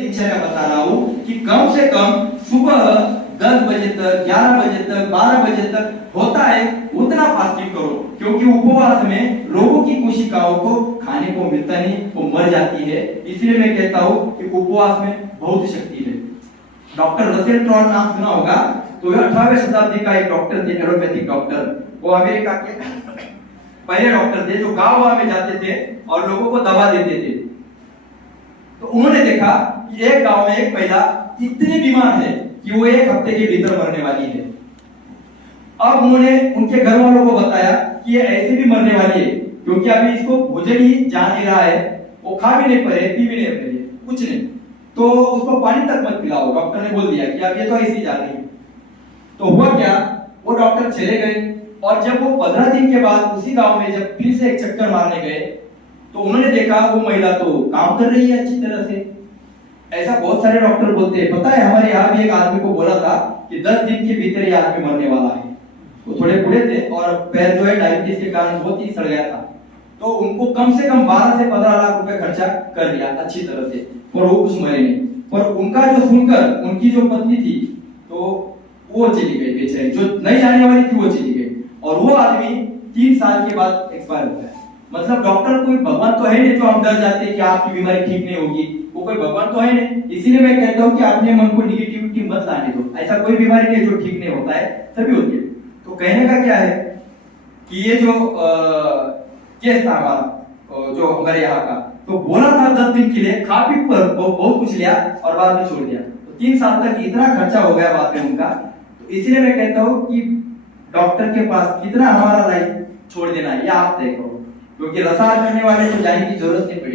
दिनचर्या बता रहा हूँ कि कम से कम सुबह 10 बजे तक, 11 बजे तक, 12 बजे तक होता है उतना फास्टिंग करो, क्योंकि उपवास में रोगों की कोशिकाओं को खाने को मिलता नहीं, वो मर जाती है। इसलिए मैं कहता हूँ कि उपवास में बहुत शक्ति है। डॉक्टर रसेल ट्रॉल नाम सुना होगा, तो 18वीं शताब्दी का एक डॉक्टर थे, एलोपैथिक डॉक्टर। वो अमेरिका के पहले डॉक्टर थे जो गांव में जाते थे और लोगों को दवा देते थे। तो उन्होंने देखा कि एक गांव में एक महिला इतनी बीमार है कि वो 1 हफ्ते के भीतर मरने वाली है। अब उन्होंने उनके घर वालों को बताया कि ये ऐसे भी मरने वाली है, क्योंकि अभी इसको भोजन ही जा नहीं रहा है, वो खा भी नहीं पा रहे, पी भी नहीं पा रहे, कुछ नहीं, तो उसको पानी तक मत पिलाओ। डॉक्टर ने बोल दिया कि अब ये तो ऐसी जा रही है। तो हुआ क्या, वो डॉक्टर चले गए और जब वो 15 दिन के बाद उसी गांव में जब फिर से एक चक्कर मारने गए तो उन्होंने देखा वो महिला तो काम कर रही है अच्छी तरह से। ऐसा बहुत सारे डॉक्टर बोलते हैं। पता है हमारे यहाँ भी एक आदमी को बोला था कि 10 दिन के भीतर ये आदमी मरने वाला है। वो थोड़े बूढ़े थे और पैर जो है डायबिटीज के कारण बहुत ही सड़ गया था, तो उनको कम से कम 12 से 15 लाख रुपए खर्चा कर दिया अच्छी तरह से, और वो कुछ मरे नहीं। पर उनका जो सुनकर उनकी जो पत्नी थी तो वो चली गई बेचारी, जो नहीं जाने वाली थी वो चली गई, और वो आदमी 3 साल के बाद एक्सपायर हो गया। मतलब डॉक्टर कोई भगवान तो है नहीं जो हम डर जाते हैं कि आपकी बीमारी ठीक नहीं होगी, वो कोई भगवान तो है नहीं। इसीलिए मैं कहता हूँ कि अपने मन को निगेटिविटी मत लाने दो। ऐसा कोई बीमारी नहीं जो ठीक नहीं होता है, सभी होती है। तो कहने का क्या है कि ये जो केस था हमारा जो हमारे यहाँ का, तो बोला था 10 दिन के लिए, खा पी पर बहुत कुछ लिया और बाद में छोड़ दिया, तो 3 साल तक इतना खर्चा हो गया बाद में उनका। तो इसलिए मैं कहता हूँ कि डॉक्टर के पास कितना हमारा लाइफ छोड़ देना है, ये आप तय करो, क्योंकि रसायन करने वाले को जाने की जरूरत नहीं पड़ी।